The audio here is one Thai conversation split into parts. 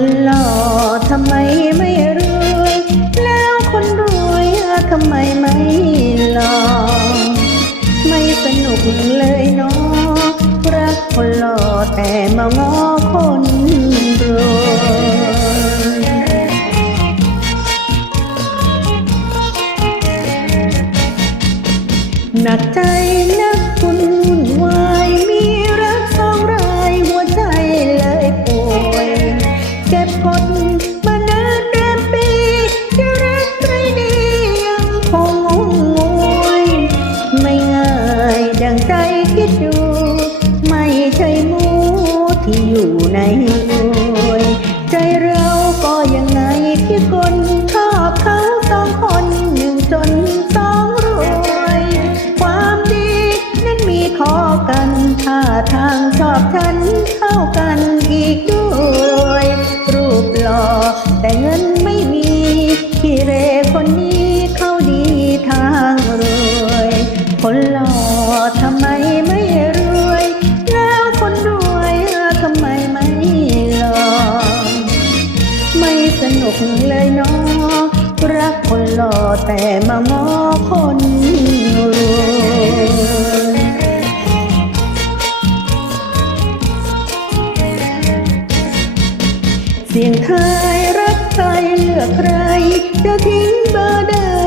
คนหล่อทำไมไม่รวย แล้วคนรวยทำไมไม่หล่อ ไม่สนุกเลยเนาะรักคนหล่อแต่มางอคนรวยหนักใจนัก คงงงงวยไม่ง่ายดังใจคิดดู ไม่ใช่หมูที่อยู่ในอวย ใจเราก็ยังไงที่คนชอบเขาสองคนหนึ่งจนสองรวย ความดีนั้นมีพอกันท่าทางชอบฉันเท่ากันอีกด้วย กเลยเนาะรักคนหล่อแต่มางอคนรวยเสียงไทยรักใครเลือกใครจะทิ้งเบอร์เดค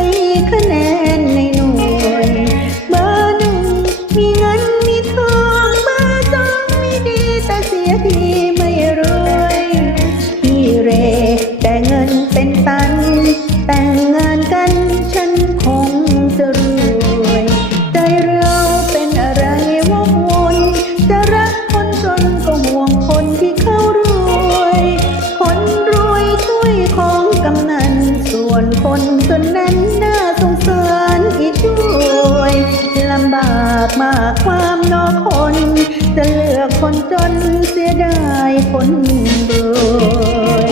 นจนเสียดายคนรวย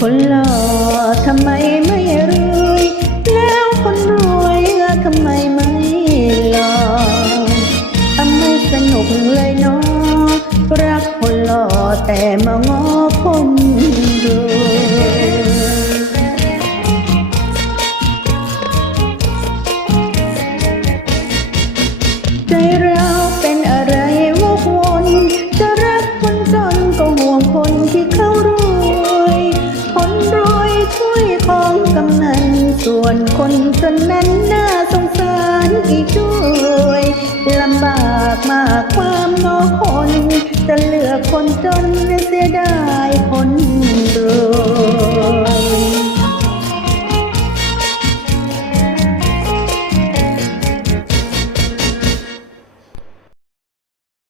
คนหล่อทำไมไม่รวยแล้วคนรวยทำไมไม่หล่อทำให้สนุกเลยเนาะรักคนหล่อแต่มางอคน ห่วงคนที่เขารวย คนรวยช่วยของกำนัน ส่วนคนจนนั้นน่าสงสารอีกด้วยลำบากมากความงอคนจะเลือกคนจน